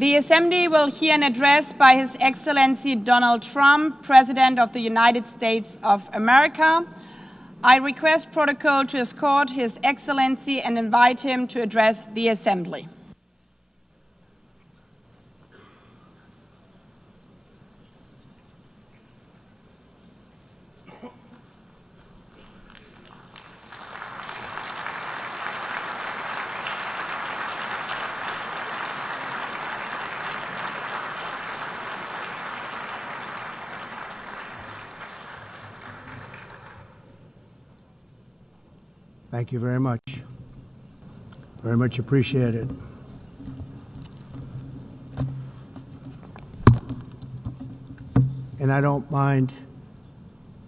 The Assembly will hear an address by His Excellency Donald Trump, President of the United States of America. I request protocol to escort His Excellency and invite him to address the Assembly. Thank you very much. Very much appreciated. And I don't mind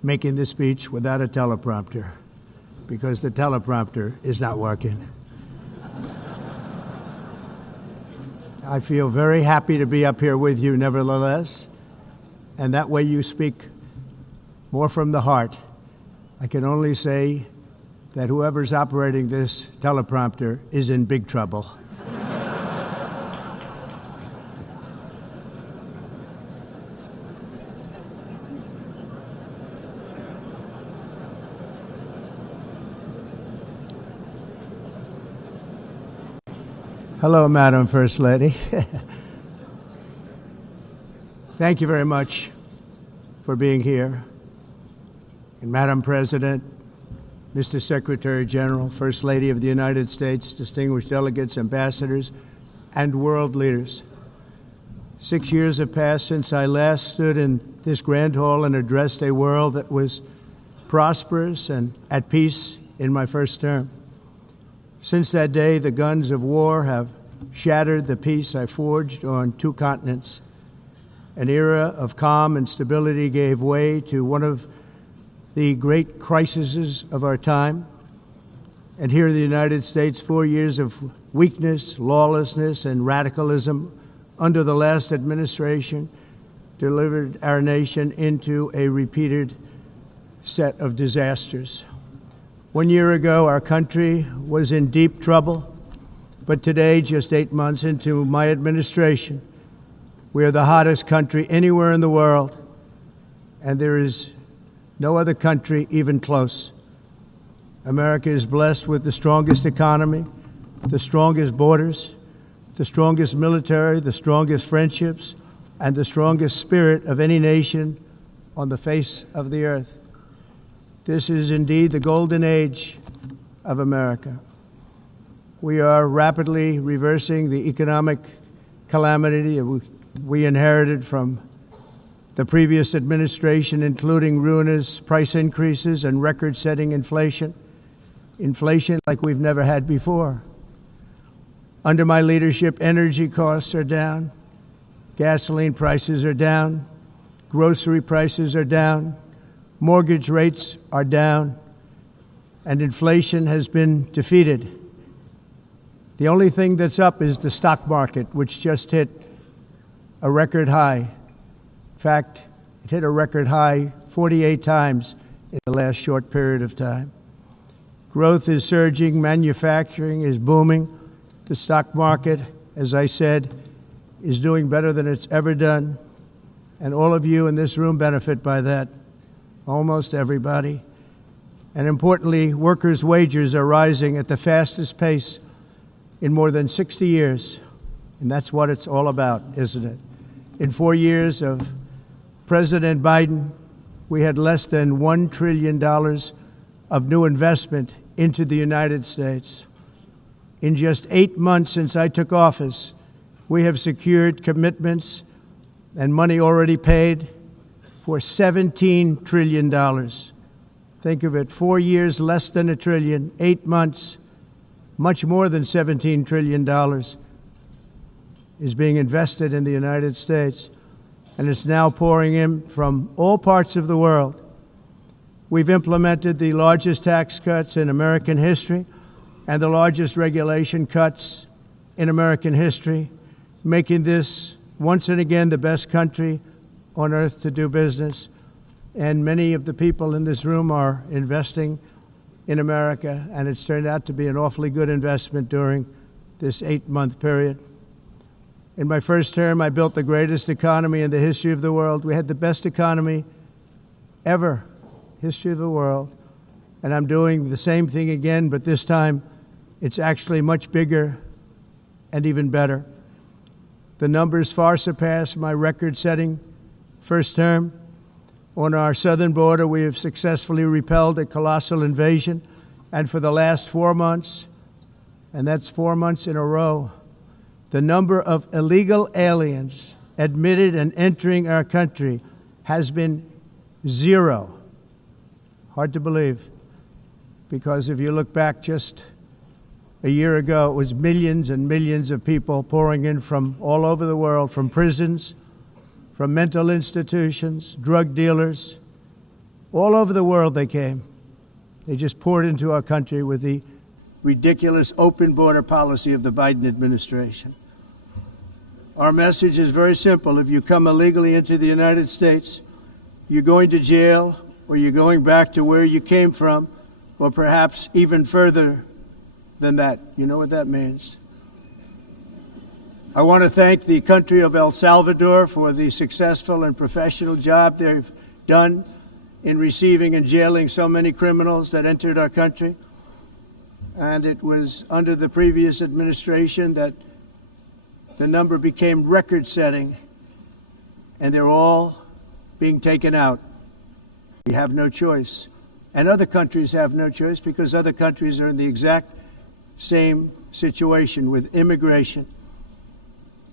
making this speech without a teleprompter, because the teleprompter is not working. I feel very happy to be up here with you nevertheless, and that way you speak more from the heart. I can only say that whoever's operating this teleprompter is in big trouble. Hello, Madam First Lady. Thank you very much for being here. And Madam President, Mr. Secretary General, First Lady of the United States, distinguished delegates, ambassadors, and world leaders. 6 years have passed since I last stood in this grand hall and addressed a world that was prosperous and at peace in my first term. Since that day, the guns of war have shattered the peace I forged on 2 continents. An era of calm and stability gave way to one of the great crises of our time. And here in the United States, 4 years of weakness, lawlessness, and radicalism under the last administration delivered our nation into a repeated set of disasters. 1 year ago, our country was in deep trouble, but today, just 8 months into my administration, we are the hottest country anywhere in the world, and there is no other country even close. America is blessed with the strongest economy, the strongest borders, the strongest military, the strongest friendships, and the strongest spirit of any nation on the face of the earth. This is indeed the golden age of America. We are rapidly reversing the economic calamity we inherited from the previous administration, including ruinous price increases and record-setting inflation like we've never had before. Under my leadership, energy costs are down, gasoline prices are down, grocery prices are down, mortgage rates are down, and inflation has been defeated. The only thing that's up is the stock market, which just hit a record high. In fact, it hit a record high 48 times in the last short period of time. Growth is surging, manufacturing is booming. The stock market, as I said, is doing better than it's ever done. And all of you in this room benefit by that, almost everybody. And importantly, workers' wages are rising at the fastest pace in more than 60 years. And that's what it's all about, isn't it? In 4 years of President Biden, we had less than $1 trillion of new investment into the United States. In just 8 months since I took office, we have secured commitments and money already paid for $17 trillion. Think of it, 4 years, less than $1 trillion, 8 months, much more than $17 trillion is being invested in the United States. And it's now pouring in from all parts of the world. We've implemented the largest tax cuts in American history and the largest regulation cuts in American history, making this once and again the best country on earth to do business. And many of the people in this room are investing in America, and it's turned out to be an awfully good investment during this 8-month period. In my first term, I built the greatest economy in the history of the world. We had the best economy ever, history of the world. And I'm doing the same thing again, but this time it's actually much bigger and even better. The numbers far surpass my record-setting first term. On our southern border, we have successfully repelled a colossal invasion. And for the last 4 months, and that's 4 months in a row, the number of illegal aliens admitted and entering our country has been 0. Hard to believe, because if you look back just a year ago, it was millions and millions of people pouring in from all over the world, from prisons, from mental institutions, drug dealers. All over the world they came. They just poured into our country with the ridiculous open border policy of the Biden administration. Our message is very simple. If you come illegally into the United States, you're going to jail, or you're going back to where you came from, or perhaps even further than that. You know what that means. I want to thank the country of El Salvador for the successful and professional job they've done in receiving and jailing so many criminals that entered our country. And it was under the previous administration that the number became record-setting, and they're all being taken out. We have no choice. And other countries have no choice, because other countries are in the exact same situation with immigration.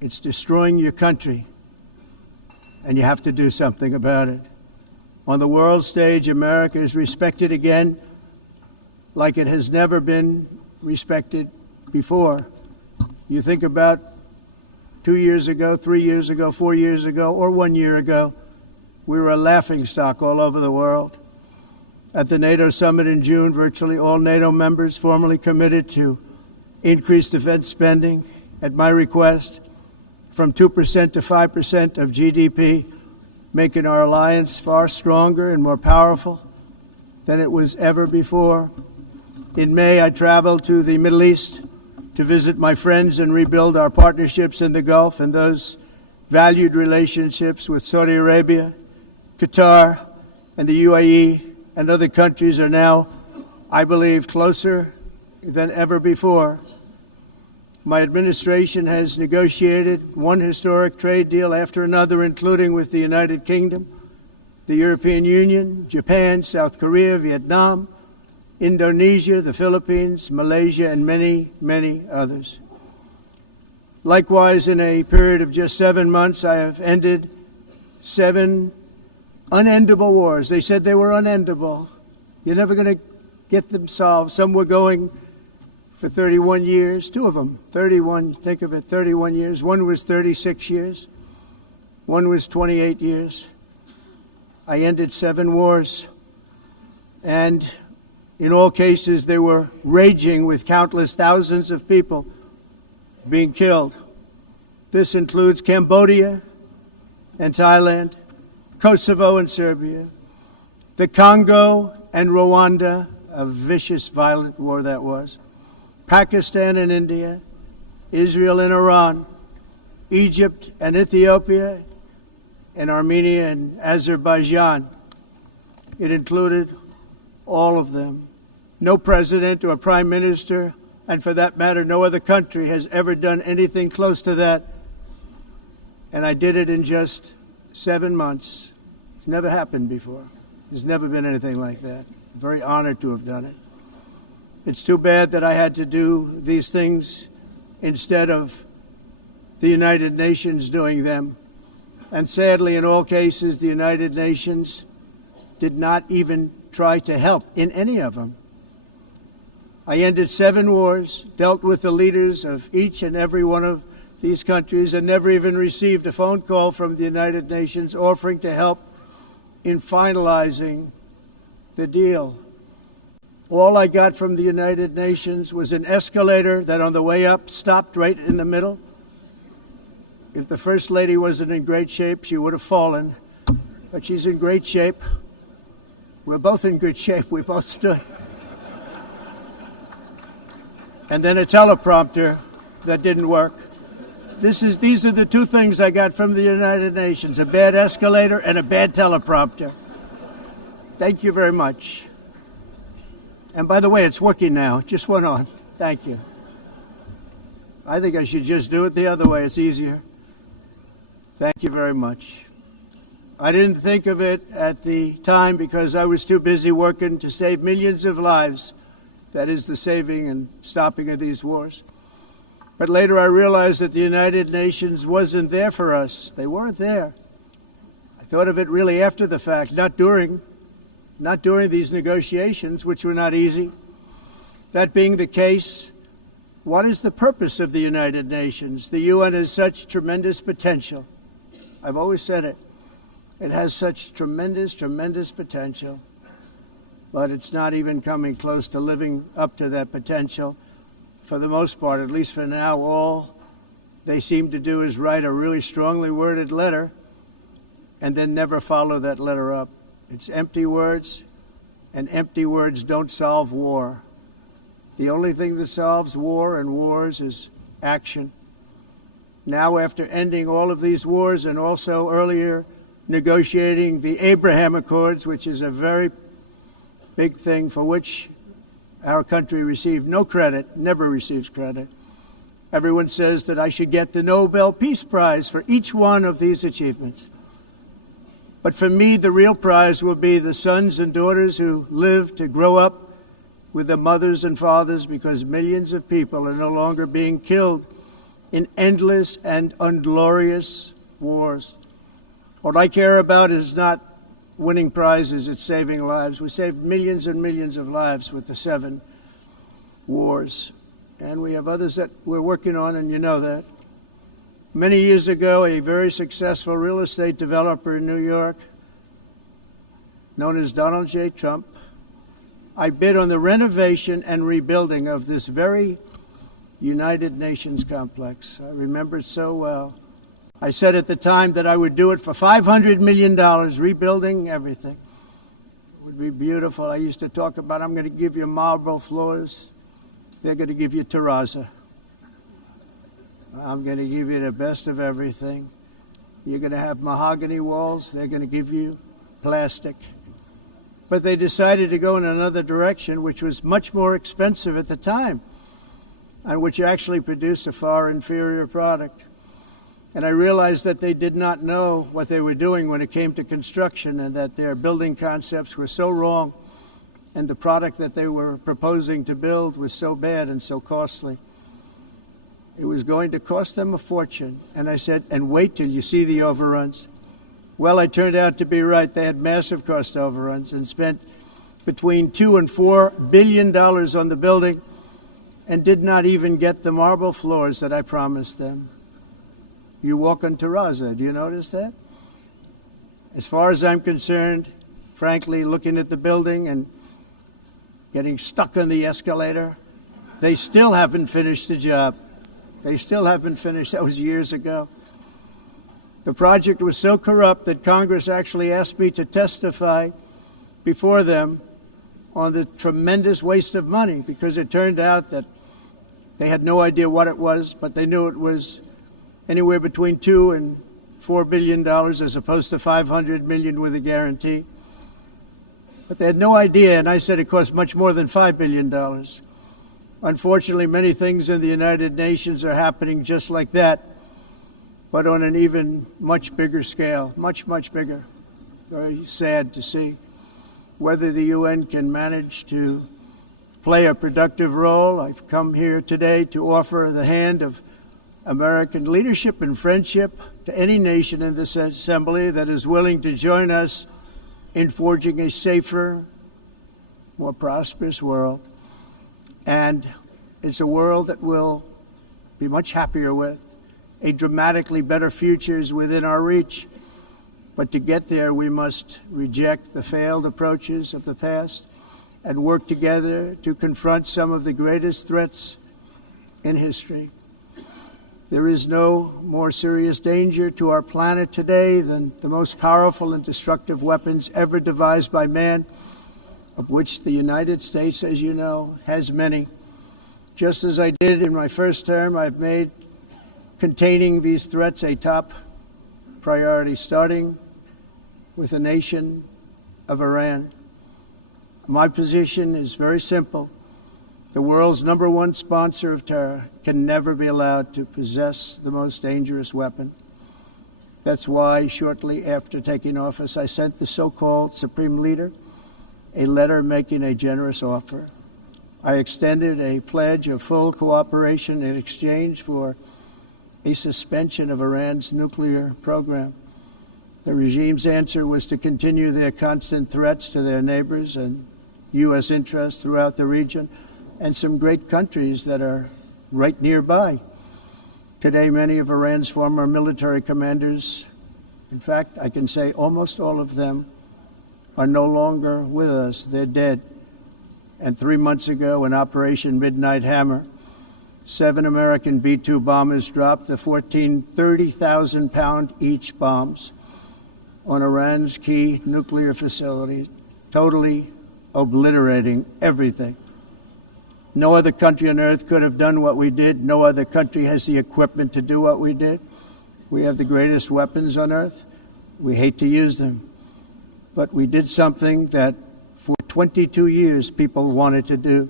It's destroying your country, and you have to do something about it. On the world stage, America is respected again like it has never been respected before. You think about 2 years ago, 3 years ago, 4 years ago, or 1 year ago, we were a laughingstock all over the world. At the NATO summit in June, virtually all NATO members formally committed to increase defense spending at my request from 2% to 5% of GDP, making our alliance far stronger and more powerful than it was ever before. In May, I traveled to the Middle East to visit my friends and rebuild our partnerships in the Gulf and those valued relationships with Saudi Arabia, Qatar, and the UAE and other countries are now, I believe, closer than ever before. My administration has negotiated one historic trade deal after another, including with the United Kingdom, the European Union, Japan, South Korea, Vietnam, Indonesia, the Philippines, Malaysia, and many, many others. Likewise, in a period of just 7 months, I have ended 7 unendable wars. They said they were unendable. You're never going to get them solved. Some were going for 31 years, 2 of them, 31, think of it, 31 years. One was 36 years. One was 28 years. I ended 7 wars. And in all cases, they were raging with countless thousands of people being killed. This includes Cambodia and Thailand, Kosovo and Serbia, the Congo and Rwanda, a vicious, violent war that was, Pakistan and India, Israel and Iran, Egypt and Ethiopia, and Armenia and Azerbaijan. It included all of them. No president or prime minister, and for that matter, no other country has ever done anything close to that. And I did it in just 7 months. It's never happened before. There's never been anything like that. I'm very honored to have done it. It's too bad that I had to do these things instead of the United Nations doing them. And sadly, in all cases, the United Nations did not even try to help in any of them. I ended 7 wars, dealt with the leaders of each and every one of these countries, and never even received a phone call from the United Nations offering to help in finalizing the deal. All I got from the United Nations was an escalator that on the way up stopped right in the middle. If the First Lady wasn't in great shape, she would have fallen. But she's in great shape. We're both in good shape. We both stood. And then a teleprompter that didn't work. These are the two things I got from the United Nations, a bad escalator and a bad teleprompter. Thank you very much. And by the way, it's working now. It just went on. Thank you. I think I should just do it the other way. It's easier. Thank you very much. I didn't think of it at the time because I was too busy working to save millions of lives. That is the saving and stopping of these wars. But later I realized that the United Nations wasn't there for us. They weren't there. I thought of it really after the fact, not during these negotiations, which were not easy. That being the case, what is the purpose of the United Nations? The UN has such tremendous potential. I've always said it. It has such tremendous, tremendous potential, but it's not even coming close to living up to that potential. For the most part, at least for now, all they seem to do is write a really strongly worded letter and then never follow that letter up. It's empty words, and empty words don't solve war. The only thing that solves war and wars is action. Now, after ending all of these wars and also earlier negotiating the Abraham Accords, which is a very big thing for which our country received no credit, never receives credit. Everyone says that I should get the Nobel Peace Prize for each one of these achievements. But for me, the real prize will be the sons and daughters who live to grow up with their mothers and fathers, because millions of people are no longer being killed in endless and unglorious wars. What I care about is not winning prizes, it's saving lives. We saved millions and millions of lives with the 7 wars. And we have others that we're working on, and you know that. Many years ago, a very successful real estate developer in New York, known as Donald J. Trump, I bid on the renovation and rebuilding of this very United Nations complex. I remember it so well. I said at the time that I would do it for $500 million, rebuilding everything. It would be beautiful. I used to talk about, I'm going to give you marble floors. They're going to give you terrazzo. I'm going to give you the best of everything. You're going to have mahogany walls. They're going to give you plastic. But they decided to go in another direction, which was much more expensive at the time, and which actually produced a far inferior product. And I realized that they did not know what they were doing when it came to construction, and that their building concepts were so wrong, and the product that they were proposing to build was so bad and so costly. It was going to cost them a fortune. And I said, and wait till you see the overruns. Well, I turned out to be right. They had massive cost overruns and spent between $2 and $4 billion on the building and did not even get the marble floors that I promised them. You walk on terrazzo. Do you notice that? As far as I'm concerned, frankly, looking at the building and getting stuck on the escalator, they still haven't finished the job. They still haven't finished. That was years ago. The project was so corrupt that Congress actually asked me to testify before them on the tremendous waste of money, because it turned out that they had no idea what it was, but they knew it was anywhere between $2 and $4 billion as opposed to $500 million with a guarantee. But they had no idea, and I said it cost much more than $5 billion. Unfortunately, many things in the United Nations are happening just like that, but on an even much bigger scale, much, much bigger. Very sad to see. Whether the UN can manage to play a productive role, I've come here today to offer the hand of American leadership and friendship to any nation in this assembly that is willing to join us in forging a safer, more prosperous world. And it's a world that we'll be much happier with. A dramatically better future is within our reach. But to get there, we must reject the failed approaches of the past and work together to confront some of the greatest threats in history. There is no more serious danger to our planet today than the most powerful and destructive weapons ever devised by man, of which the United States, as you know, has many. Just as I did in my first term, I've made containing these threats a top priority, starting with the nation of Iran. My position is very simple. The world's #1 sponsor of terror can never be allowed to possess the most dangerous weapon. That's why shortly after taking office, I sent the so-called Supreme Leader a letter making a generous offer. I extended a pledge of full cooperation in exchange for a suspension of Iran's nuclear program. The regime's answer was to continue their constant threats to their neighbors and U.S. interests throughout the region and some great countries that are right nearby. Today, many of Iran's former military commanders, in fact, I can say almost all of them, are no longer with us. They're dead. And 3 months ago, in Operation Midnight Hammer, 7 American B-2 bombers dropped the 14 30,000-pound each bombs on Iran's key nuclear facilities, totally obliterating everything. No other country on earth could have done what we did. No other country has the equipment to do what we did. We have the greatest weapons on earth. We hate to use them. But we did something that for 22 years people wanted to do.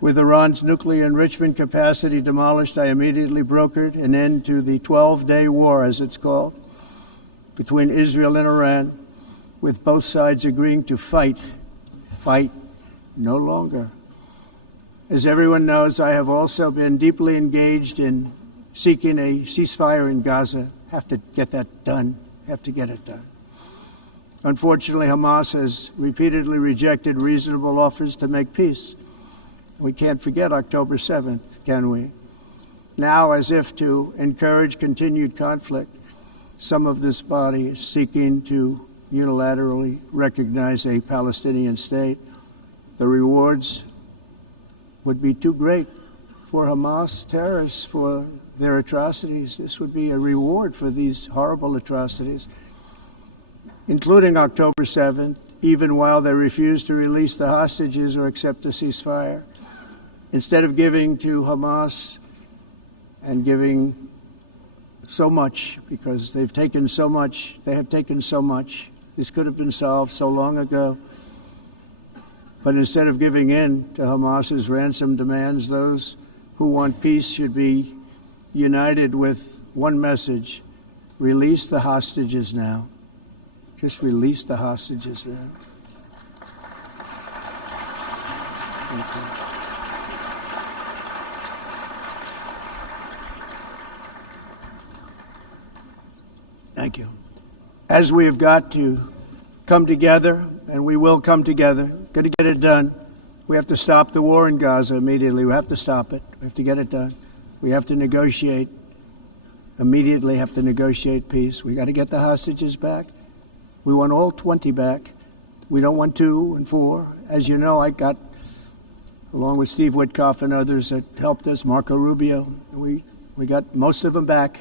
With Iran's nuclear enrichment capacity demolished, I immediately brokered an end to the 12-day war, as it's called, between Israel and Iran, with both sides agreeing to fight no longer. As everyone knows, I have also been deeply engaged in seeking a ceasefire in Gaza. Have to get that done. Have to get it done. Unfortunately, Hamas has repeatedly rejected reasonable offers to make peace. We can't forget October 7th, can we? Now, as if to encourage continued conflict, some of this body is seeking to unilaterally recognize a Palestinian state. The rewards would be too great for Hamas terrorists for their atrocities. This would be a reward for these horrible atrocities, including October 7th, even while they refuse to release the hostages or accept a ceasefire. Instead of giving to Hamas and giving so much, because they've taken so much, they have taken so much. This could have been solved so long ago. But instead of giving in to Hamas's ransom demands, those who want peace should be united with one message: release the hostages now. Just release the hostages now. Thank you. Thank you. As we have got to come together, and we will come together, got to get it done. We have to stop the war in Gaza immediately. We have to stop it. We have to get it done. We have to negotiate, immediately have to negotiate peace. We got to get the hostages back. We want all 20 back. We don't want 2 and 4. As you know, I got, along with Steve Witkoff and others that helped us, Marco Rubio, we got most of them back.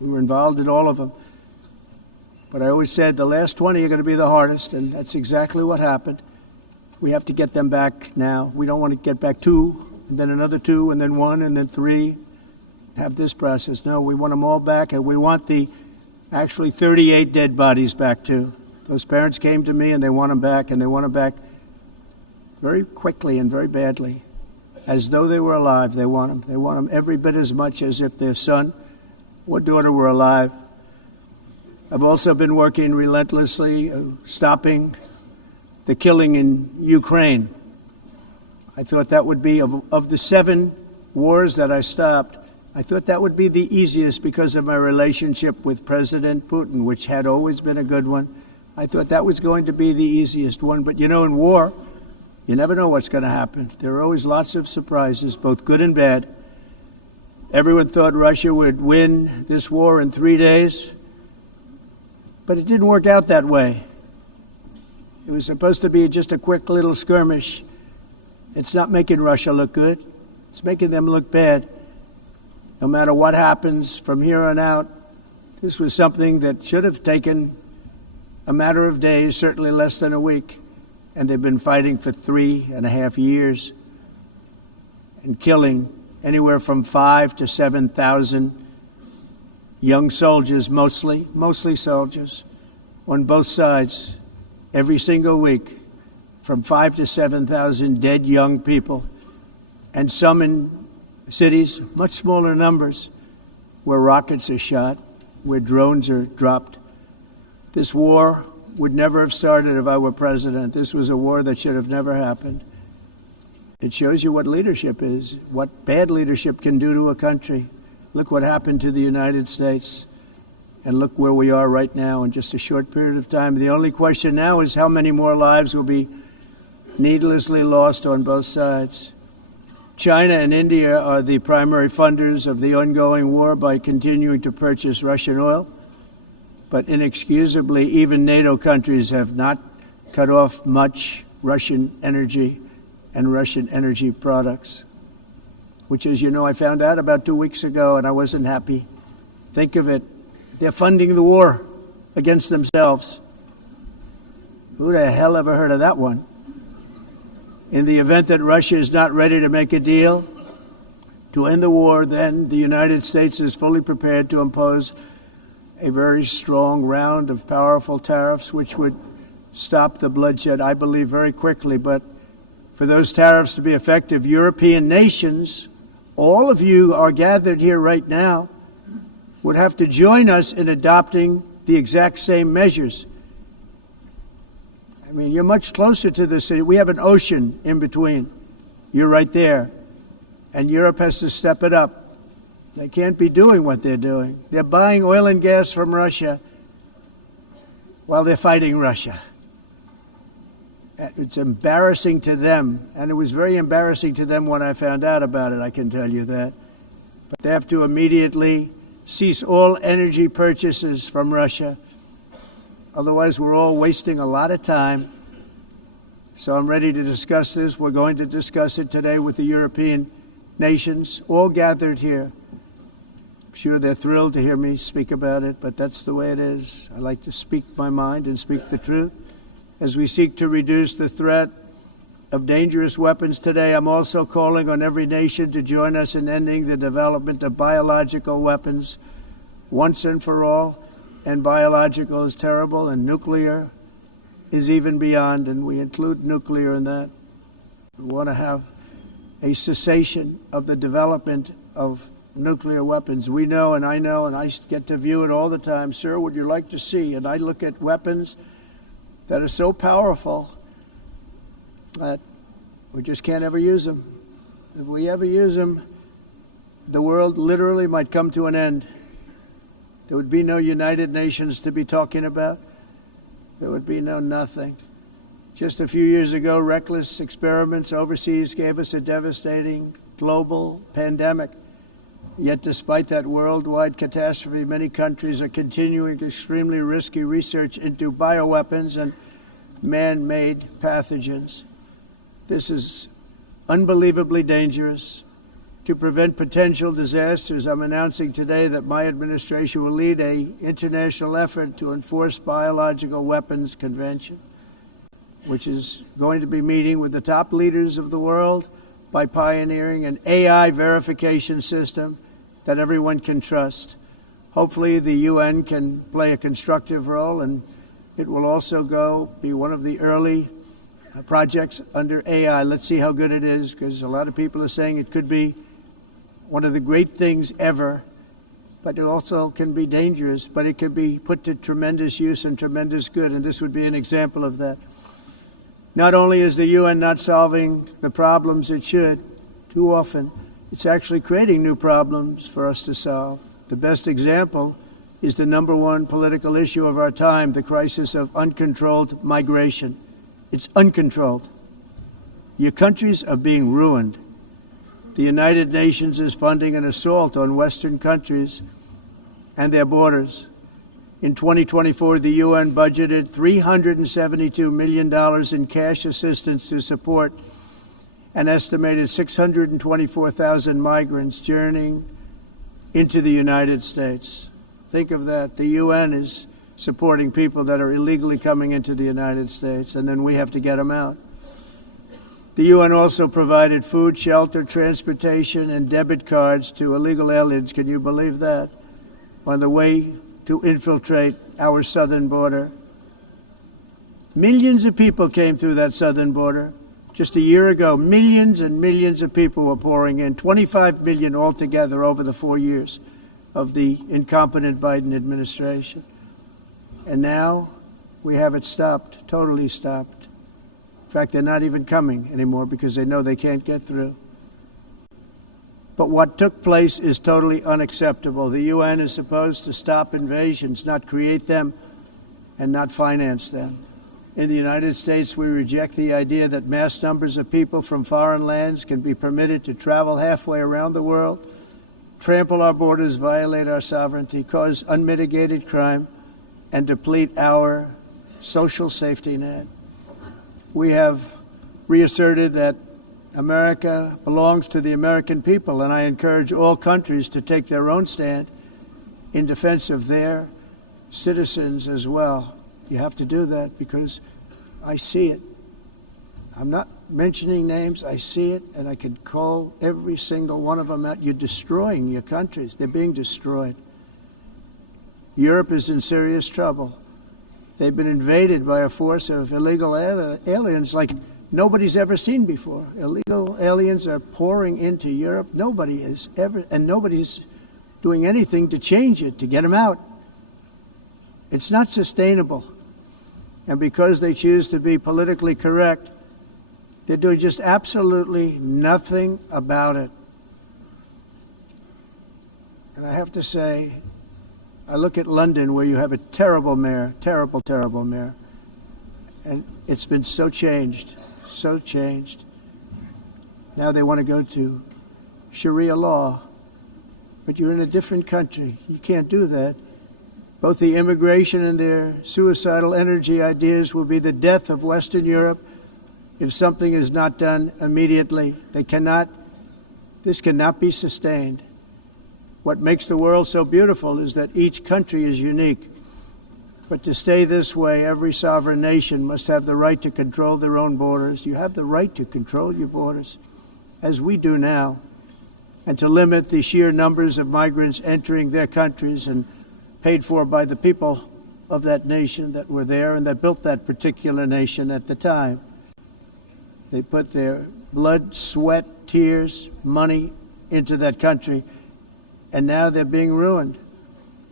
We were involved in all of them. But I always said the last 20 are going to be the hardest, and that's exactly what happened. We have to get them back now. We don't want to get back 2, and then another 2, and then 1, and then 3. Have this process. No, we want them all back, and we want the actually 38 dead bodies back too. Those parents came to me, and they want them back, and they want them back very quickly and very badly, as though they were alive. They want them. They want them every bit as much as if their son or daughter were alive. I've also been working relentlessly, stopping the killing in Ukraine. I thought that would be, of the 7 wars that I stopped, I thought that would be the easiest because of my relationship with President Putin, which had always been a good one. I thought that was going to be the easiest one. But, you know, in war, you never know what's going to happen. There are always lots of surprises, both good and bad. Everyone thought Russia would win this war in 3 days, but it didn't work out that way. It was supposed to be just a quick little skirmish. It's not making Russia look good. It's making them look bad. No matter what happens from here on out, this was something that should have taken a matter of days, certainly less than a week. And they've been fighting for 3.5 years and killing anywhere from 5,000 to 7,000 young soldiers, mostly soldiers, on both sides, every single week, from 5,000 to 7,000 dead young people, and some in cities, much smaller numbers, where rockets are shot, where drones are dropped. This war would never have started if I were president. This was a war that should have never happened. It shows you what leadership is, what bad leadership can do to a country. Look what happened to the United States, and look where we are right now in just a short period of time. The only question now is how many more lives will be needlessly lost on both sides. China and India are the primary funders of the ongoing war by continuing to purchase Russian oil. But inexcusably, even NATO countries have not cut off much Russian energy and Russian energy products, which, as you know, I found out about 2 weeks ago, and I wasn't happy. Think of it. They're funding the war against themselves. Who the hell ever heard of that one? In the event that Russia is not ready to make a deal to end the war, then the United States is fully prepared to impose a very strong round of powerful tariffs, which would stop the bloodshed, I believe, very quickly. But for those tariffs to be effective, European nations, all of you are gathered here right now, would have to join us in adopting the exact same measures. I mean, you're much closer to this. We have an ocean in between. You're right there. And Europe has to step it up. They can't be doing what they're doing. They're buying oil and gas from Russia while they're fighting Russia. It's embarrassing to them. And it was very embarrassing to them when I found out about it, I can tell you that. But they have to immediately cease all energy purchases from Russia. Otherwise, we're all wasting a lot of time. So I'm ready to discuss this. We're going to discuss it today with the European nations, all gathered here. I'm sure they're thrilled to hear me speak about it, but that's the way it is. I like to speak my mind and speak the truth. As we seek to reduce the threat of dangerous weapons today, I'm also calling on every nation to join us in ending the development of biological weapons once and for all. And biological is terrible, and nuclear is even beyond, and we include nuclear in that. We want to have a cessation of the development of nuclear weapons. We know, and I get to view it all the time. Sir, would you like to see? And I look at weapons that are so powerful that we just can't ever use them. If we ever use them, the world literally might come to an end. There would be no United Nations to be talking about. There would be no nothing. Just a few years ago, reckless experiments overseas gave us a devastating global pandemic. Yet despite that worldwide catastrophe, many countries are continuing extremely risky research into bioweapons and man-made pathogens. This is unbelievably dangerous. To prevent potential disasters, I'm announcing today that my administration will lead an international effort to enforce biological weapons convention, which is going to be meeting with the top leaders of the world by pioneering an AI verification system that everyone can trust. Hopefully the UN can play a constructive role, and it will also be one of the early projects under AI. Let's see how good it is, because a lot of people are saying it could be one of the great things ever, but it also can be dangerous, but it can be put to tremendous use and tremendous good, and this would be an example of that. Not only is the UN not solving the problems it should, too often, it's actually creating new problems for us to solve. The best example is the number one political issue of our time, the crisis of uncontrolled migration. It's uncontrolled. Your countries are being ruined. The United Nations is funding an assault on Western countries and their borders. In 2024, the UN budgeted $372 million in cash assistance to support an estimated 624,000 migrants journeying into the United States. Think of that. The UN is supporting people that are illegally coming into the United States, and then we have to get them out. The UN also provided food, shelter, transportation, and debit cards to illegal aliens. Can you believe that? On the way to infiltrate our southern border. Millions of people came through that southern border. Just a year ago, millions and millions of people were pouring in, 25 million altogether over the 4 years of the incompetent Biden administration. And now we have it stopped, totally stopped. In fact, they're not even coming anymore because they know they can't get through. But what took place is totally unacceptable. The UN is supposed to stop invasions, not create them and not finance them. In the United States, we reject the idea that mass numbers of people from foreign lands can be permitted to travel halfway around the world, trample our borders, violate our sovereignty, cause unmitigated crime, and deplete our social safety net. We have reasserted that America belongs to the American people, and I encourage all countries to take their own stand in defense of their citizens as well. You have to do that because I see it. I'm not mentioning names. I see it, and I can call every single one of them out. You're destroying your countries. They're being destroyed. Europe is in serious trouble. They've been invaded by a force of illegal aliens like nobody's ever seen before. Illegal aliens are pouring into Europe. Nobody is ever, and nobody's doing anything to change it, to get them out. It's not sustainable. And because they choose to be politically correct, they're doing just absolutely nothing about it. And I have to say, I look at London, where you have a terrible mayor, terrible, terrible mayor. And it's been so changed, so changed. Now they want to go to Sharia law. But you're in a different country. You can't do that. Both the immigration and their suicidal energy ideas will be the death of Western Europe if something is not done immediately. This cannot be sustained. What makes the world so beautiful is that each country is unique. But to stay this way, every sovereign nation must have the right to control their own borders. You have the right to control your borders, as we do now, and to limit the sheer numbers of migrants entering their countries and paid for by the people of that nation that were there and that built that particular nation at the time. They put their blood, sweat, tears, money into that country, and now they're being ruined.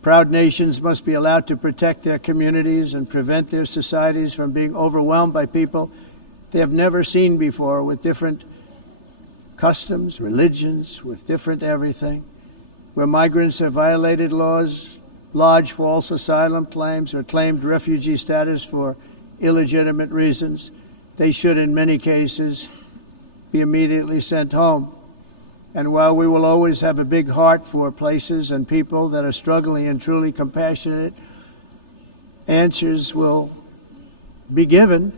Proud nations must be allowed to protect their communities and prevent their societies from being overwhelmed by people they have never seen before, with different customs, religions, with different everything. Where migrants have violated laws, lodged false asylum claims, or claimed refugee status for illegitimate reasons, they should, in many cases, be immediately sent home. And while we will always have a big heart for places and people that are struggling and truly compassionate, answers will be given.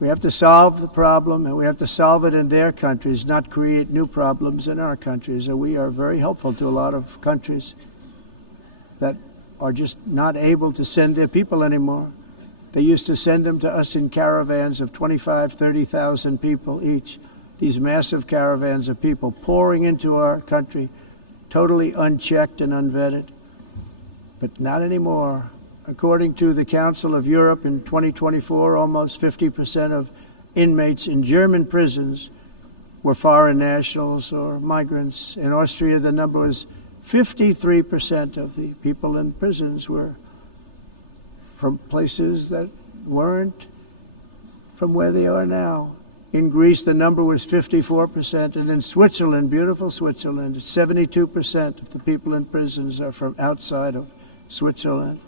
We have to solve the problem, and we have to solve it in their countries, not create new problems in our countries. And we are very helpful to a lot of countries that are just not able to send their people anymore. They used to send them to us in caravans of 25,000, 30,000 people each. These massive caravans of people pouring into our country, totally unchecked and unvetted. But not anymore. According to the Council of Europe in 2024, almost 50% of inmates in German prisons were foreign nationals or migrants. In Austria, the number was 53% of the people in prisons were from places that weren't from where they are now. In Greece, the number was 54%, and in Switzerland, beautiful Switzerland, 72% of the people in prisons are from outside of Switzerland.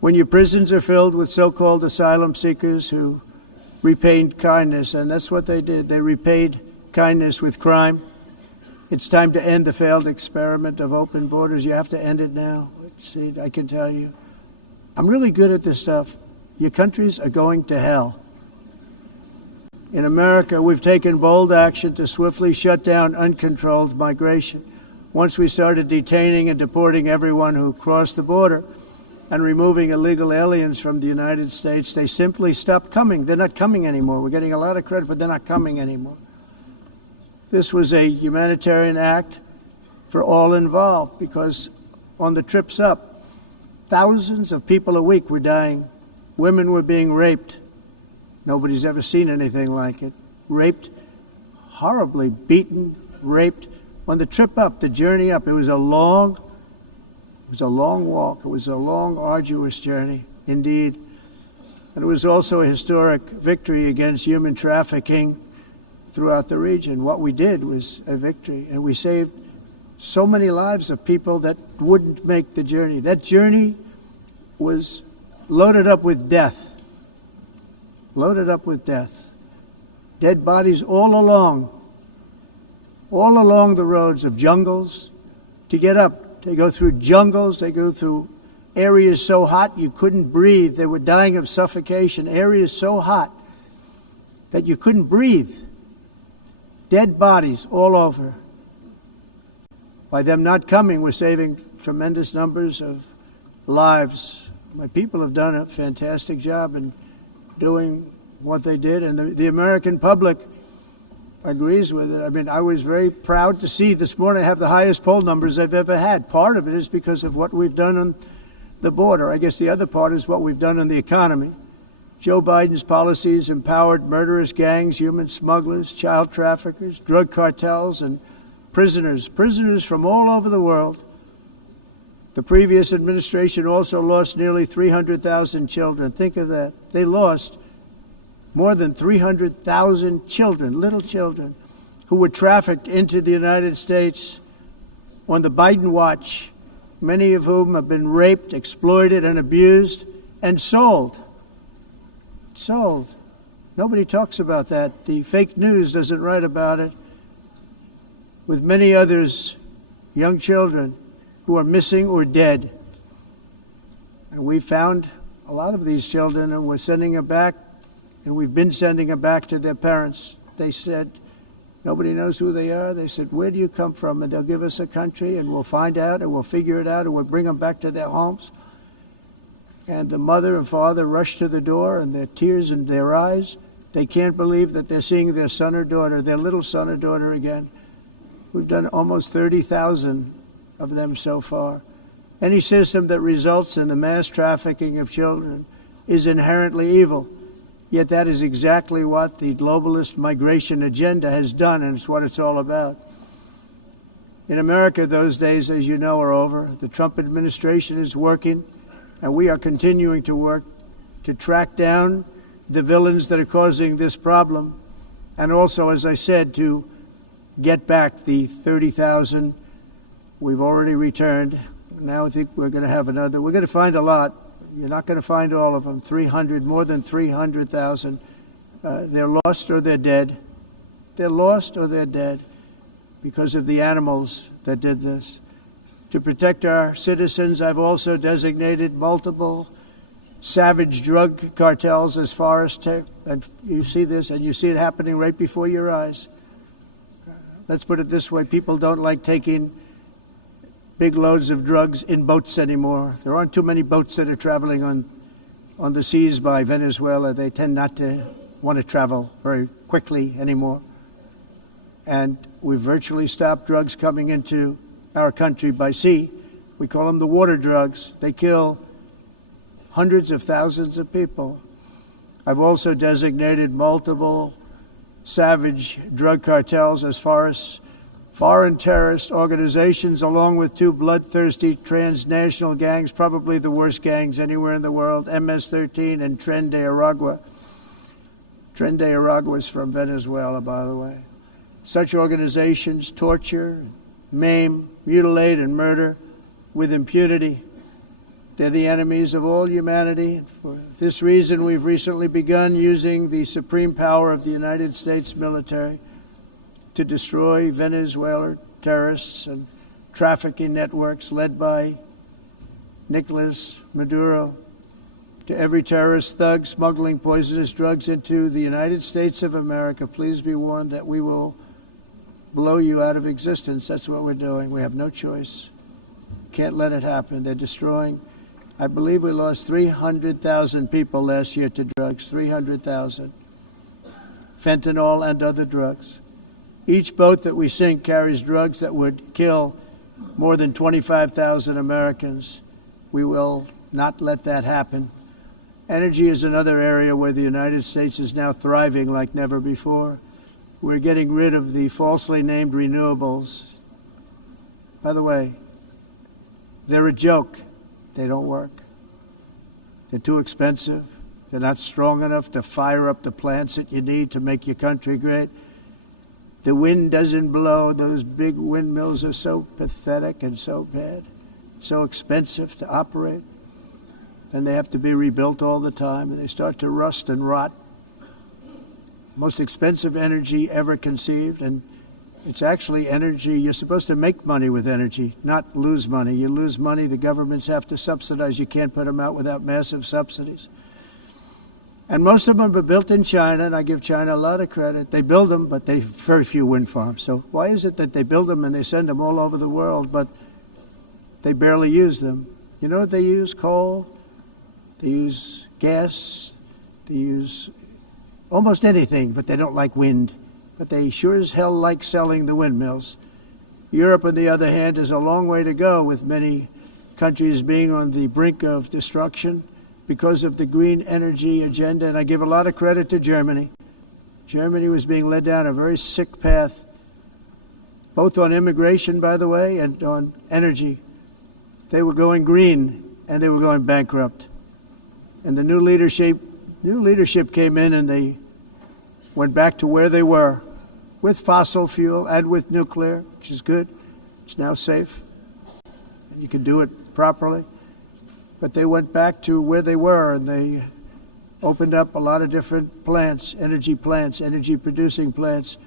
When your prisons are filled with so-called asylum seekers who repaid kindness, and that's what they did, they repaid kindness with crime, it's time to end the failed experiment of open borders. You have to end it now. See, I can tell you, I'm really good at this stuff. Your countries are going to hell. In America, we've taken bold action to swiftly shut down uncontrolled migration. Once we started detaining and deporting everyone who crossed the border, and removing illegal aliens from the United States, they simply stopped coming. They're not coming anymore. We're getting a lot of credit, but they're not coming anymore. This was a humanitarian act for all involved, because on the trips up, thousands of people a week were dying. Women were being raped. Nobody's ever seen anything like it. Raped, horribly beaten, raped. On the trip up, the journey up, it was a long walk. It was a long, arduous journey, indeed. And it was also a historic victory against human trafficking throughout the region. What we did was a victory, and we saved so many lives of people that wouldn't make the journey. That journey was loaded up with death. Loaded up with death. Dead bodies all along the roads of jungles to get up. They go through jungles, they go through areas so hot you couldn't breathe. They were dying of suffocation, areas so hot that you couldn't breathe. Dead bodies all over. By them not coming, we're saving tremendous numbers of lives. My people have done a fantastic job in doing what they did, and the American public agrees with it. I mean, I was very proud to see this morning I have the highest poll numbers I've ever had. Part of it is because of what we've done on the border. I guess the other part is what we've done on the economy. Joe Biden's policies empowered murderous gangs, human smugglers, child traffickers, drug cartels, and prisoners from all over the world. The previous administration also lost nearly 300,000 children. Think of that. They lost more than 300,000 children, little children, who were trafficked into the United States on the Biden watch, many of whom have been raped, exploited, and abused, and sold. Sold. Nobody talks about that. The fake news doesn't write about it. With many others, young children who are missing or dead. And we found a lot of these children, and we're sending them back, and we've been sending them back to their parents. They said, nobody knows who they are. They said, where do you come from? And they'll give us a country, and we'll find out, and we'll figure it out, and we'll bring them back to their homes. And the mother and father rush to the door, and their tears in their eyes. They can't believe that they're seeing their son or daughter, their little son or daughter again. We've done almost 30,000 of them so far. Any system that results in the mass trafficking of children is inherently evil. Yet that is exactly what the globalist migration agenda has done, and it's what it's all about. In America, those days, as you know, are over. The Trump administration is working, and we are continuing to work to track down the villains that are causing this problem, and also, as I said, to get back the 30,000 we've already returned. Now I think we're going to have another. We're going to find a lot. You're not going to find all of them. 300, more than 300,000. They're lost or they're dead. They're lost or they're dead because of the animals that did this. To protect our citizens, I've also designated multiple savage drug cartels as far as and you see this, and you see it happening right before your eyes. Let's put it this way. People don't like taking big loads of drugs in boats anymore. There aren't too many boats that are traveling on the seas by Venezuela. They tend not to want to travel very quickly anymore. And we've virtually stopped drugs coming into our country by sea. We call them the water drugs. They kill hundreds of thousands of people. I've also designated multiple savage drug cartels as far as foreign terrorist organizations, along with two bloodthirsty transnational gangs, probably the worst gangs anywhere in the world, MS-13 and Tren de Aragua. Tren de Aragua is from Venezuela, by the way. Such organizations torture, maim, mutilate, and murder with impunity. They're the enemies of all humanity. For this reason, we've recently begun using the supreme power of the United States military to destroy Venezuelan terrorists and trafficking networks led by Nicolas Maduro. To every terrorist thug smuggling poisonous drugs into the United States of America, please be warned that we will blow you out of existence. That's what we're doing. We have no choice. Can't let it happen. They're destroying I believe we lost 300,000 people last year to drugs, 300,000. Fentanyl and other drugs. Each boat that we sink carries drugs that would kill more than 25,000 Americans. We will not let that happen. Energy is another area where the United States is now thriving like never before. We're getting rid of the falsely named renewables. By the way, they're a joke. They don't work. They're too expensive. They're not strong enough to fire up the plants that you need to make your country great. The wind doesn't blow. Those big windmills are so pathetic and so bad, so expensive to operate. And they have to be rebuilt all the time, and they start to rust and rot. Most expensive energy ever conceived, and it's actually energy. You're supposed to make money with energy, not lose money. You lose money, the governments have to subsidize. You can't put them out without massive subsidies. And most of them are built in China, and I give China a lot of credit. They build them, but they have very few wind farms. So why is it that they build them and they send them all over the world, but they barely use them? You know what they use? Coal. They use gas. They use almost anything, but they don't like wind. But they sure as hell like selling the windmills. Europe, on the other hand, has a long way to go, with many countries being on the brink of destruction because of the green energy agenda. And I give a lot of credit to Germany. Germany was being led down a very sick path, both on immigration, by the way, and on energy. They were going green, and they were going bankrupt. And the new leadership came in, and they went back to where they were, with fossil fuel and with nuclear, which is good. It's now safe. You can do it properly. But they went back to where they were, and they opened up a lot of different plants, energy-producing plants,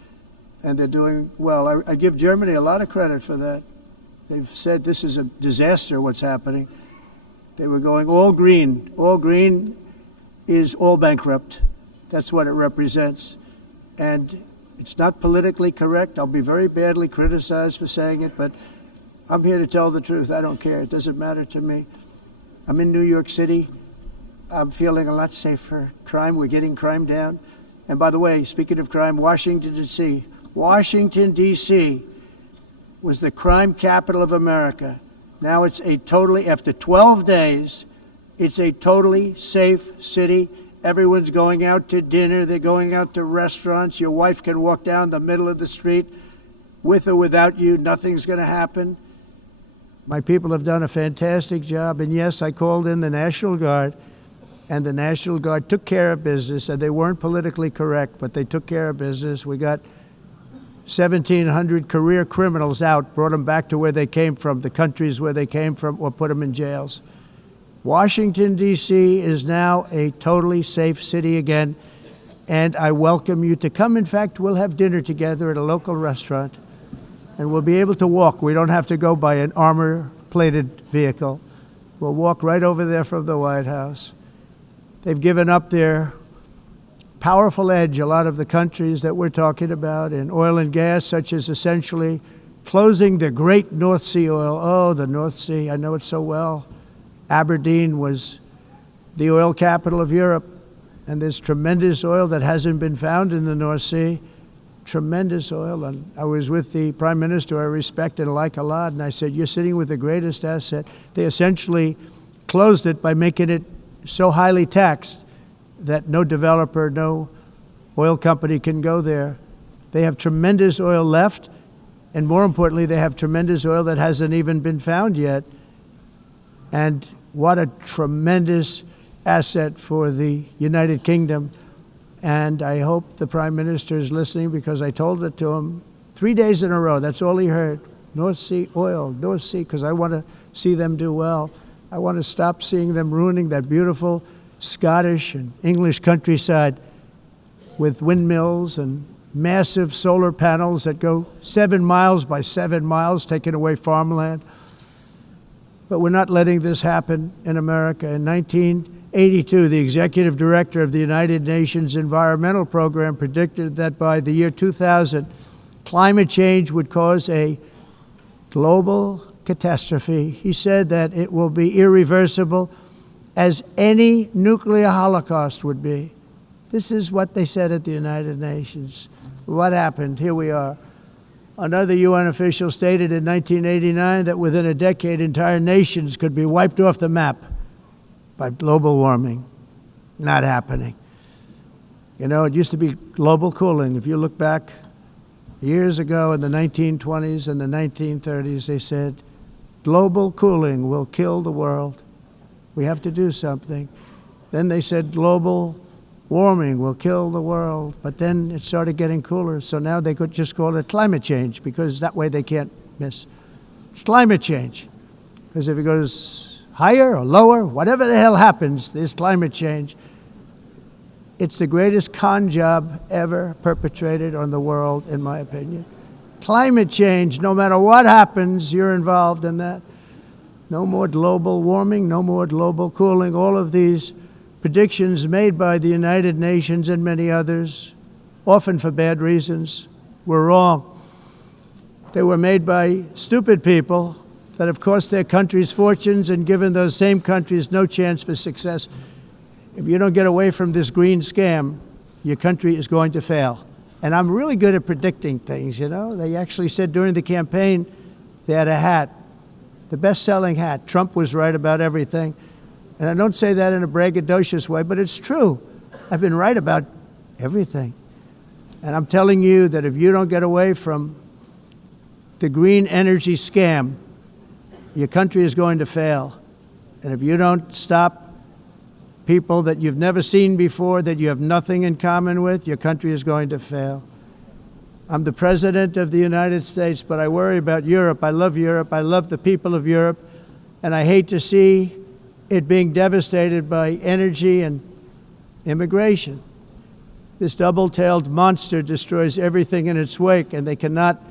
and they're doing well. I give Germany a lot of credit for that. They've said this is a disaster, what's happening. They were going all green. All green is all bankrupt. That's what it represents. And it's not politically correct. I'll be very badly criticized for saying it, but I'm here to tell the truth. I don't care. It doesn't matter to me. I'm in New York City. I'm feeling a lot safer. Crime, we're getting crime down. And by the way, speaking of crime, Washington, D.C. Washington, D.C. was the crime capital of America. Now it's after 12 days, it's a totally safe city. Everyone's going out to dinner. They're going out to restaurants. Your wife can walk down the middle of the street with or without you. Nothing's going to happen. My people have done a fantastic job. And yes, I called in the National Guard, and the National Guard took care of business. And they weren't politically correct, but they took care of business. We got 1,700 career criminals out, brought them back to where they came from, the countries where they came from, or put them in jails. Washington, D.C. is now a totally safe city again, and I welcome you to come. In fact, we'll have dinner together at a local restaurant, and we'll be able to walk. We don't have to go by an armor-plated vehicle. We'll walk right over there from the White House. They've given up their powerful edge, a lot of the countries that we're talking about, in oil and gas, such as essentially closing the great North Sea oil. Oh, the North Sea, I know it so well. Aberdeen was the oil capital of Europe, and there's tremendous oil that hasn't been found in the North Sea, tremendous oil. And I was with the Prime Minister I respect and like a lot, and I said, you're sitting with the greatest asset. They essentially closed it by making it so highly taxed that no developer, no oil company can go there. They have tremendous oil left, and more importantly, they have tremendous oil that hasn't even been found yet. And what a tremendous asset for the United Kingdom. And I hope the Prime Minister is listening, because I told it to him 3 days in a row. That's all he heard. North Sea oil, North Sea, because I want to see them do well. I want to stop seeing them ruining that beautiful Scottish and English countryside with windmills and massive solar panels that go 7 miles by 7 miles, taking away farmland. But we're not letting this happen in America. In 1982, the executive director of the United Nations Environmental Program predicted that by the year 2000, climate change would cause a global catastrophe. He said that it will be irreversible, as any nuclear holocaust would be. This is what they said at the United Nations. What happened? Here we are. Another UN official stated in 1989 that within a decade, entire nations could be wiped off the map by global warming. Not happening. You know, it used to be global cooling. If you look back years ago in the 1920s and the 1930s, they said, global cooling will kill the world. We have to do something. Then they said global warming will kill the world. But then it started getting cooler. So now they could just call it climate change, because that way they can't miss. It's climate change. Because if it goes higher or lower, whatever the hell happens, there's climate change. It's the greatest con job ever perpetrated on the world, in my opinion. Climate change, no matter what happens, you're involved in that. No more global warming, no more global cooling. All of these predictions made by the United Nations and many others, often for bad reasons, were wrong. They were made by stupid people that have cost their countries fortunes and given those same countries no chance for success. If you don't get away from this green scam, your country is going to fail. And I'm really good at predicting things, you know. They actually said during the campaign they had a hat, the best-selling hat. Trump was right about everything. And I don't say that in a braggadocious way, but it's true. I've been right about everything. And I'm telling you that if you don't get away from the green energy scam, your country is going to fail. And if you don't stop people that you've never seen before, that you have nothing in common with, your country is going to fail. I'm the President of the United States, but I worry about Europe. I love Europe. I love the people of Europe. And I hate to see it being devastated by energy and immigration. This double-tailed monster destroys everything in its wake, and they cannot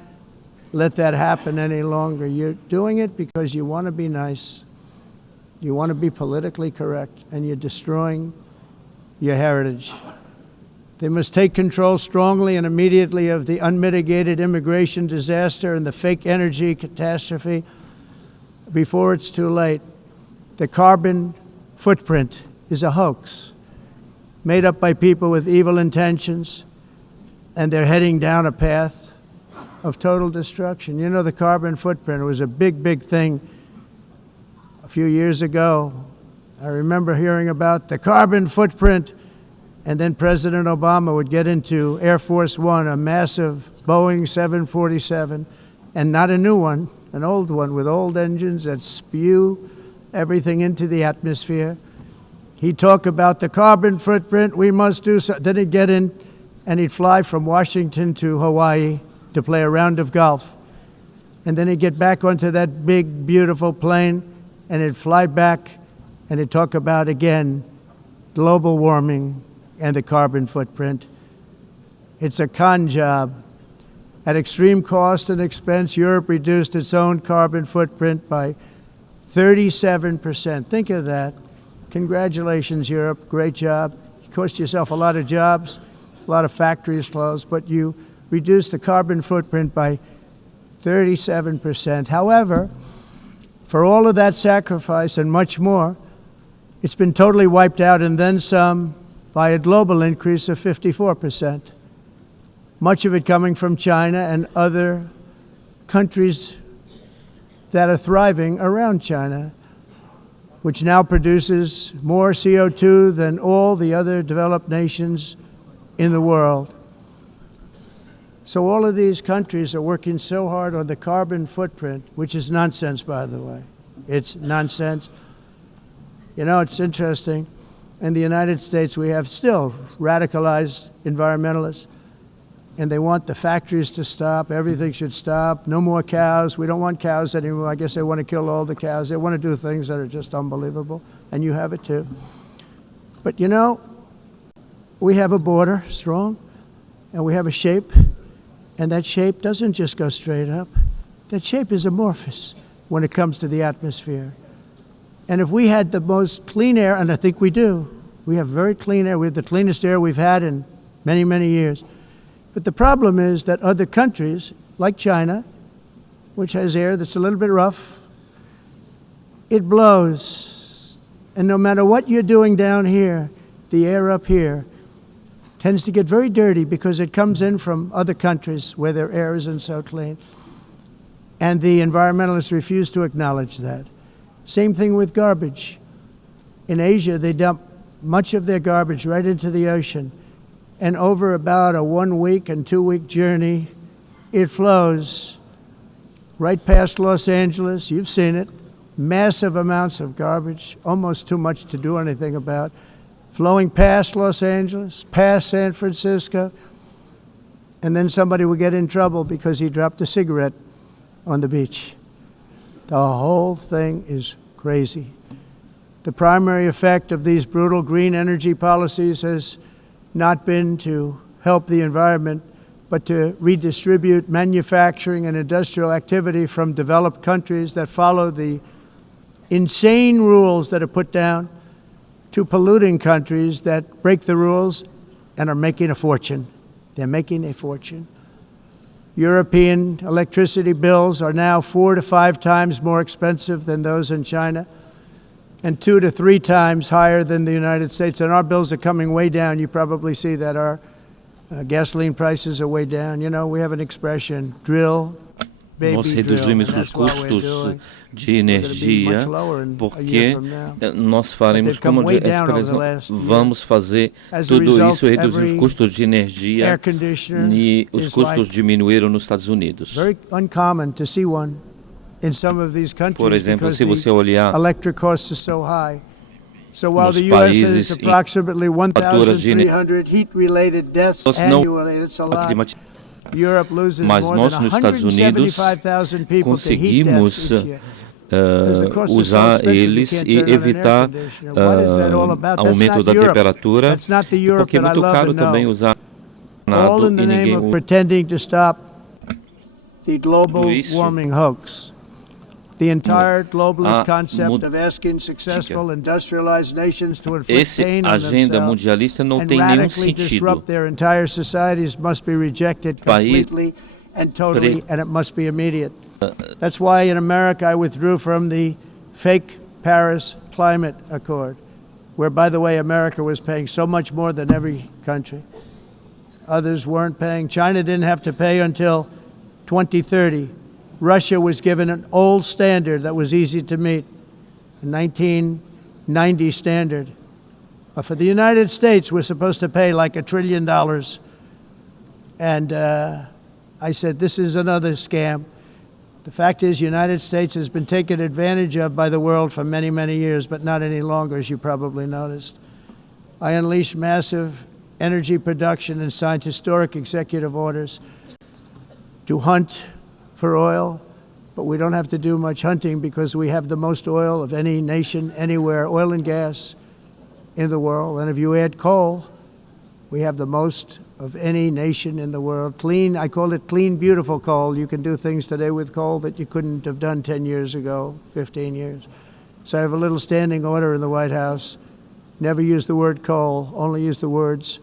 let that happen any longer. You're doing it because you want to be nice. You want to be politically correct, and you're destroying your heritage. They must take control strongly and immediately of the unmitigated immigration disaster and the fake energy catastrophe before it's too late. The carbon footprint is a hoax made up by people with evil intentions, and they're heading down a path of total destruction. You know, the carbon footprint was a big, big thing a few years ago. I remember hearing about the carbon footprint, and then President Obama would get into Air Force One, a massive Boeing 747, and not a new one, an old one with old engines that spew everything into the atmosphere. He'd talk about the carbon footprint, we must do so. Then he'd get in and he'd fly from Washington to Hawaii to play a round of golf. And then he'd get back onto that big, beautiful plane and he'd fly back and he'd talk about, again, global warming and the carbon footprint. It's a con job. At extreme cost and expense, Europe reduced its own carbon footprint by 37%. Think of that. Congratulations, Europe. Great job. You cost yourself a lot of jobs, a lot of factories closed, but you reduced the carbon footprint by 37%. However, for all of that sacrifice and much more, it's been totally wiped out and then some by a global increase of 54%. Much of it coming from China and other countries that are thriving around China, which now produces more CO2 than all the other developed nations in the world. So all of these countries are working so hard on the carbon footprint, which is nonsense, by the way. It's nonsense. You know, it's interesting. In the United States, we have still radicalized environmentalists, and they want the factories to stop. Everything should stop. No more cows. We don't want cows anymore. I guess they want to kill all the cows. They want to do things that are just unbelievable, and you have it too. But you know, we have a border, strong, and we have a shape, and that shape doesn't just go straight up. That shape is amorphous when it comes to the atmosphere. And if we had the most clean air, and I think we do, we have very clean air. We have the cleanest air we've had in many, many years. But the problem is that other countries, like China, which has air that's a little bit rough, it blows. And no matter what you're doing down here, the air up here tends to get very dirty because it comes in from other countries where their air isn't so clean. And the environmentalists refuse to acknowledge that. Same thing with garbage. In Asia, they dump much of their garbage right into the ocean. And over about a 1 week and 2 week journey, it flows right past Los Angeles. You've seen it. Massive amounts of garbage, almost too much to do anything about, flowing past Los Angeles, past San Francisco, and then somebody will get in trouble because he dropped a cigarette on the beach. The whole thing is crazy. The primary effect of these brutal green energy policies has not been to help the environment, but to redistribute manufacturing and industrial activity from developed countries that follow the insane rules that are put down to polluting countries that break the rules and are making a fortune. They're making a fortune. European electricity bills are now 4 to 5 times more expensive than those in China, and 2 to 3 times higher than the United States. And our bills are coming way down. You probably see that our gasoline prices are way down. You know, we have an expression, drill, Nós reduzimos os custos de energia porque nós faremos, como vamos fazer tudo isso, reduzir os custos de energia, e os custos diminuíram nos Estados Unidos. Por exemplo, se você olhar So while the U.S. has approximately 1,300 heat-related deaths annually, it's a lot. Europe loses more than 175,000 people to heat deaths each year. Usar eles e evitar aumento da temperatura, porque é muito caro também usar all in the name of pretending to stop the global warming hoax. The entire globalist concept of asking successful industrialized nations to inflict pain on themselves and radically disrupt their entire societies must be rejected completely and totally, and it must be immediate. That's why in America I withdrew from the fake Paris Climate Accord, where, by the way, America was paying so much more than every country. Others weren't paying. China didn't have to pay until 2030. Russia was given an old standard that was easy to meet, a 1990 standard. But for the United States, we're supposed to pay like $1 trillion. And I said, this is another scam. The fact is, the United States has been taken advantage of by the world for many, many years, but not any longer, as you probably noticed. I unleashed massive energy production and signed historic executive orders to hunt for oil, but we don't have to do much hunting because we have the most oil of any nation anywhere, oil and gas in the world. And if you add coal, we have the most of any nation in the world. Clean, I call it clean, beautiful coal. You can do things today with coal that you couldn't have done 10 years ago, 15 years. So I have a little standing order in the White House. Never use the word coal, only use the words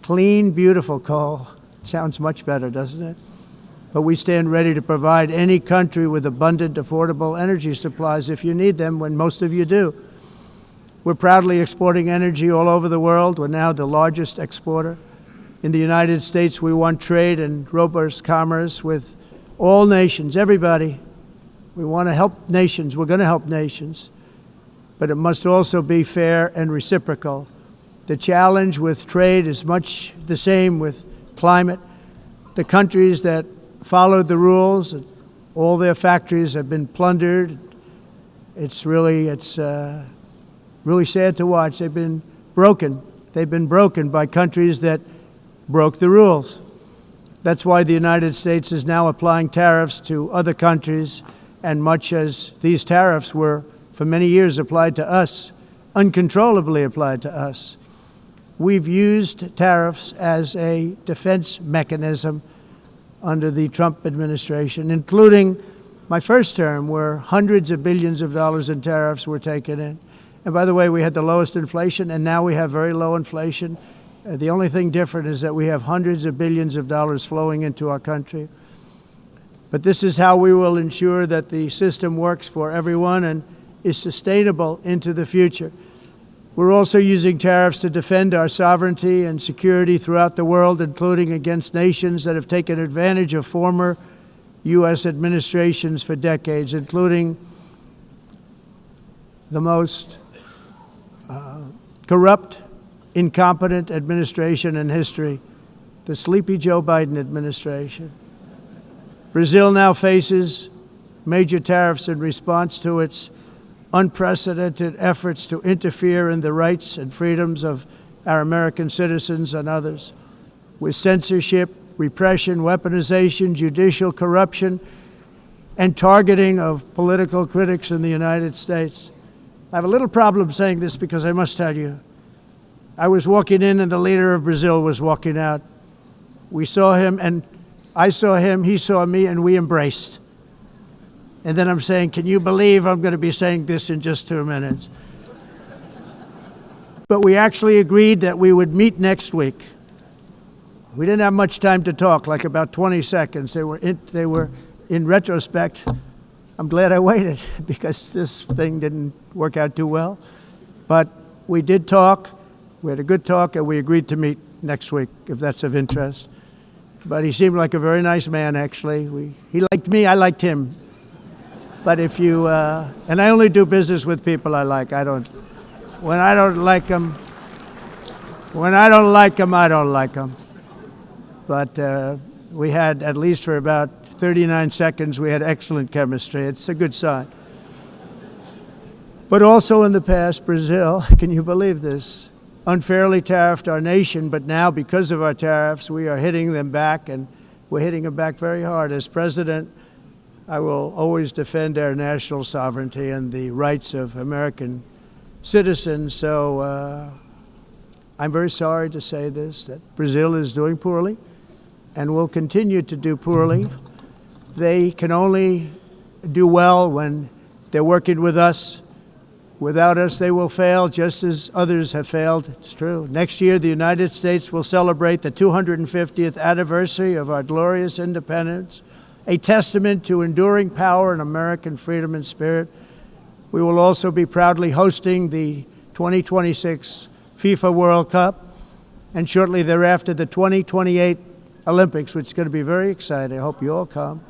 clean, beautiful coal. Sounds much better, doesn't it? But we stand ready to provide any country with abundant, affordable energy supplies if you need them, when most of you do. We're proudly exporting energy all over the world. We're now the largest exporter. In the United States, we want trade and robust commerce with all nations, everybody. We want to help nations. We're going to help nations. But it must also be fair and reciprocal. The challenge with trade is much the same with climate. The countries that followed the rules, all their factories have been plundered. It's really sad to watch. They've been broken. They've been broken by countries that broke the rules. That's why the United States is now applying tariffs to other countries, and much as these tariffs were for many years applied to us, uncontrollably applied to us. We've used tariffs as a defense mechanism under the Trump administration, including my first term, where hundreds of billions of dollars in tariffs were taken in. And by the way, we had the lowest inflation, and now we have very low inflation. The only thing different is that we have hundreds of billions of dollars flowing into our country. But this is how we will ensure that the system works for everyone, and is sustainable into the future. We're also using tariffs to defend our sovereignty and security throughout the world, including against nations that have taken advantage of former U.S. administrations for decades, including the most corrupt, incompetent administration in history, the sleepy Joe Biden administration. Brazil now faces major tariffs in response to its unprecedented efforts to interfere in the rights and freedoms of our American citizens and others, with censorship, repression, weaponization, judicial corruption, and targeting of political critics in the United States. I have a little problem saying this because I must tell you, I was walking in and the leader of Brazil was walking out. We saw him and I saw him, he saw me, and we embraced. And then I'm saying, can you believe I'm going to be saying this in just 2 minutes? But we actually agreed that we would meet next week. We didn't have much time to talk, like about 20 seconds. They were in retrospect, I'm glad I waited because this thing didn't work out too well. But we did talk, we had a good talk, and we agreed to meet next week, if that's of interest. But he seemed like a very nice man, actually. He liked me, I liked him. But if you, and I only do business with people I like. When I don't like them, I don't like them. But we had, at least for about 39 seconds, we had excellent chemistry. It's a good sign. But also in the past, Brazil, can you believe this, unfairly tariffed our nation, but now because of our tariffs, we are hitting them back, and we're hitting them back very hard. As president, I will always defend our national sovereignty and the rights of American citizens. So I'm very sorry to say this, that Brazil is doing poorly and will continue to do poorly. They can only do well when they're working with us. Without us, they will fail, just as others have failed. It's true. Next year, the United States will celebrate the 250th anniversary of our glorious independence, a testament to enduring power and American freedom and spirit. We will also be proudly hosting the 2026 FIFA World Cup, and shortly thereafter, the 2028 Olympics, which is going to be very exciting. I hope you all come.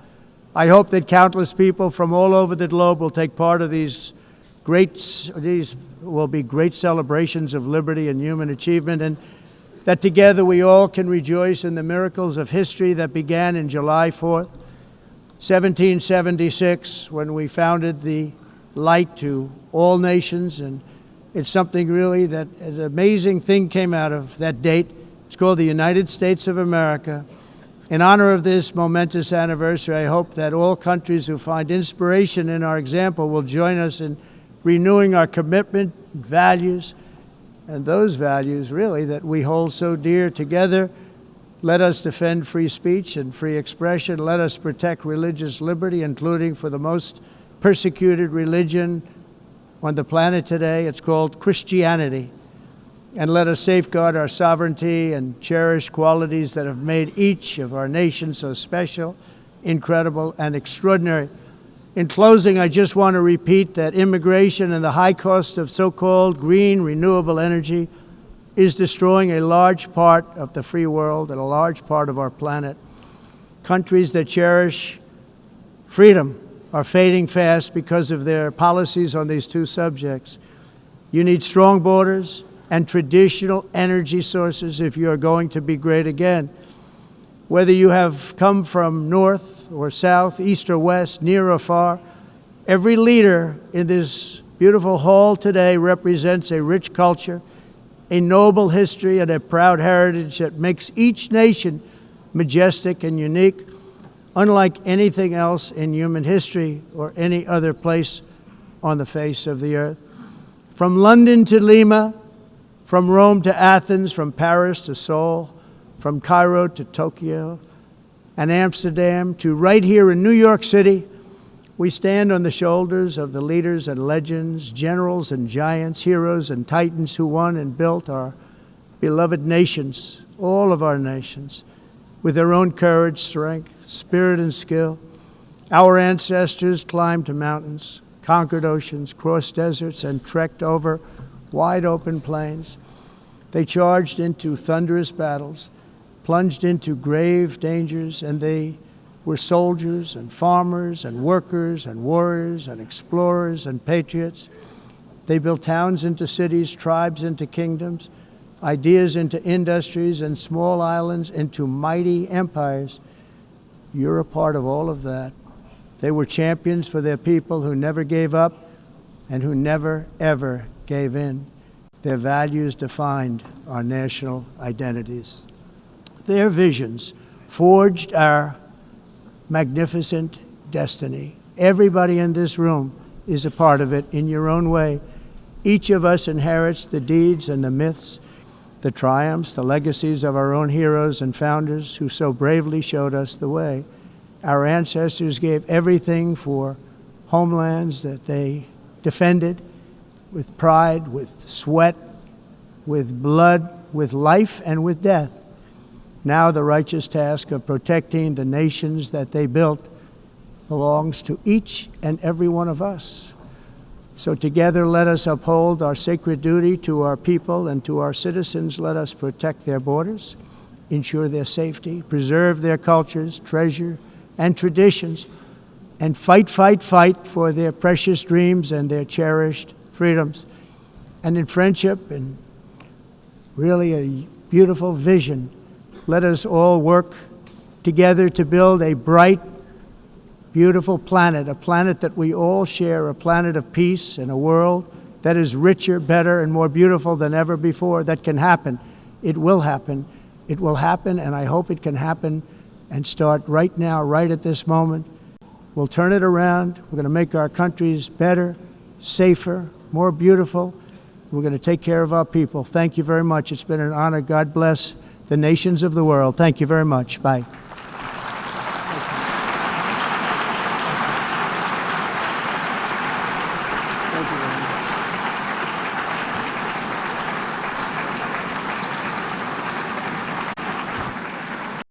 I hope that countless people from all over the globe will take part of these will be great celebrations of liberty and human achievement, and that together we all can rejoice in the miracles of history that began in July 4th, 1776, when we founded the light to all nations. And it's something really that an amazing thing came out of that date. It's called the United States of America. In honor of this momentous anniversary, I hope that all countries who find inspiration in our example will join us in renewing our commitment, values, and those values really that we hold so dear together. Let us defend free speech and free expression. Let us protect religious liberty, including for the most persecuted religion on the planet today. It's called Christianity. And let us safeguard our sovereignty and cherish qualities that have made each of our nations so special, incredible, and extraordinary. In closing, I just want to repeat that immigration and the high cost of so-called green renewable energy is destroying a large part of the free world and a large part of our planet. Countries that cherish freedom are fading fast because of their policies on these two subjects. You need strong borders and traditional energy sources if you are going to be great again. Whether you have come from north or south, east or west, near or far, every leader in this beautiful hall today represents a rich culture, a noble history, and a proud heritage that makes each nation majestic and unique, unlike anything else in human history or any other place on the face of the earth. From London to Lima, from Rome to Athens, from Paris to Seoul, from Cairo to Tokyo and Amsterdam to right here in New York City, we stand on the shoulders of the leaders and legends, generals and giants, heroes and titans who won and built our beloved nations, all of our nations, with their own courage, strength, spirit, and skill. Our ancestors climbed mountains, conquered oceans, crossed deserts, and trekked over wide open plains. They charged into thunderous battles, plunged into grave dangers, and they were soldiers and farmers and workers and warriors and explorers and patriots. They built towns into cities, tribes into kingdoms, ideas into industries, and small islands into mighty empires. You're a part of all of that. They were champions for their people who never gave up and who never, ever gave in. Their values defined our national identities. Their visions forged our magnificent destiny. Everybody in this room is a part of it in your own way. Each of us inherits the deeds and the myths, the triumphs, the legacies of our own heroes and founders who so bravely showed us the way. Our ancestors gave everything for homelands that they defended with pride, with sweat, with blood, with life, and with death. Now the righteous task of protecting the nations that they built belongs to each and every one of us. So together let us uphold our sacred duty to our people and to our citizens. Let us protect their borders, ensure their safety, preserve their cultures, treasure, and traditions, and fight for their precious dreams and their cherished freedoms. And in friendship and really a beautiful vision, let us all work together to build a bright, beautiful planet, a planet that we all share, a planet of peace and a world that is richer, better, and more beautiful than ever before. That can happen. It will happen. It will happen, and I hope it can happen and start right now, right at this moment. We'll turn it around. We're going to make our countries better, safer, more beautiful. We're going to take care of our people. Thank you very much. It's been an honor. God bless the nations of the world. Thank you very much. Bye.